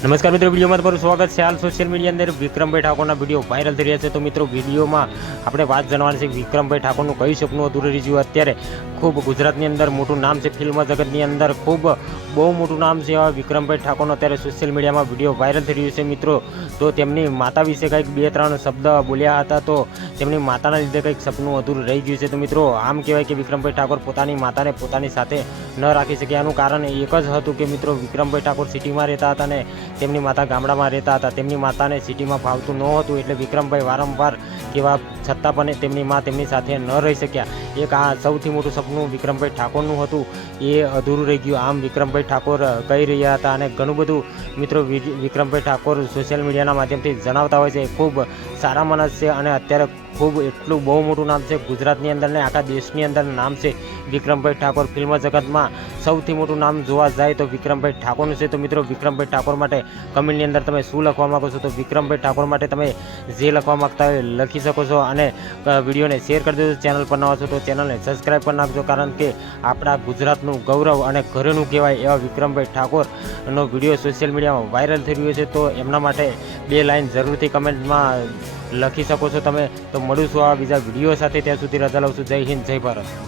નમસ્કાર મિત્રો, વિડીયોમાં તમારું સ્વાગત છે। હાલ સોશિયલ મીડિયા અંદર વિક્રમભાઈ ઠાકોરના વિડીયો વાયરલ થઈ રહ્યા છે। તો મિત્રો, વિડીયોમાં આપણે વાત જાણવાની છે કે વિક્રમભાઈ ઠાકોરનું કઈ સપનું અધૂરું રહી ગયું। અત્યારે ખૂબ ગુજરાતની અંદર મોટું નામ છે, ફિલ્મ જગતની અંદર ખૂબ બહુ મોટું નામ છે એવા વિક્રમભાઈ ઠાકોરનો અત્યારે સોશિયલ મીડિયામાં વિડીયો વાયરલ થઈ રહ્યું છે મિત્રો। તો તેમની માતા વિશે કંઈક 2-3 શબ્દ બોલ્યા હતા, તો તેમની માતાના લીધે કંઈક સપનું અધૂરું રહી ગયું છે। તો મિત્રો, આમ કહેવાય કે વિક્રમભાઈ ઠાકોર પોતાની માતાને પોતાની સાથે ન રાખી શક્યા। આનું કારણ એક જ હતું કે મિત્રો, વિક્રમભાઈ ઠાકોર સિટીમાં રહેતા હતા અને તેમની માતા ગામડામાં રહેતા હતા। તેમની માતાને સિટીમાં ફાવતું ન હતું, એટલે વિક્રમભાઈ વારંવાર કેવા છતાં પણ તેમની મા તેમની સાથે ન રહી શક્યા। એક આ સૌથી મોટું સપનું વિક્રમભાઈ ઠાકોરનું હતું, એ અધૂરું રહી ગયું। આમ વિક્રમભાઈ ઠાકોર કહી રહ્યા હતા અને ઘણું બધું મિત્રો વિક્રમભાઈ ઠાકોર સોશિયલ મીડિયાના માધ્યમથી જણાવતા હોય છે। ખૂબ સારા માણસ છે અને અત્યારે ખૂબ એટલું બહુ મોટું નામ છે ગુજરાતની અંદર ને આખા દેશની અંદર નામ છે વિક્રમભાઈ ઠાકોર। ફિલ્મ જગતમાં સૌથી મોટું નામ જોવા જાય તો વિક્રમભાઈ ઠાકોરનું છે। તો મિત્રો, વિક્રમભાઈ ઠાકોર માટે કમેન્ટની અંદર તમે શું લખવા માગો છો, તો વિક્રમભાઈ ઠાકોર માટે તમે જે લખવા માગતા હોય લખી શકો છો અને વિડીયોને શેર કરી દેજો। ચેનલ પર નવા છો તો ચેનલને સબસ્ક્રાઈબ કરી નાખજો, કારણ કે આપણા ગુજરાતનું ગૌરવ અને ઘરેનું કહેવાય એવા વિક્રમભાઈ ઠાકોરનો વિડીયો સોશિયલ મીડિયામાં વાયરલ થઈ રહ્યો છે। તો એમના માટે 2 લાઈન જરૂરથી કમેન્ટમાં લખી શકો છો તમે। તો મળું છું આ બીજા વિડીયો સાથે, ત્યાં સુધી રજા લઉં છું। જય હિન્દ, જય ભારત।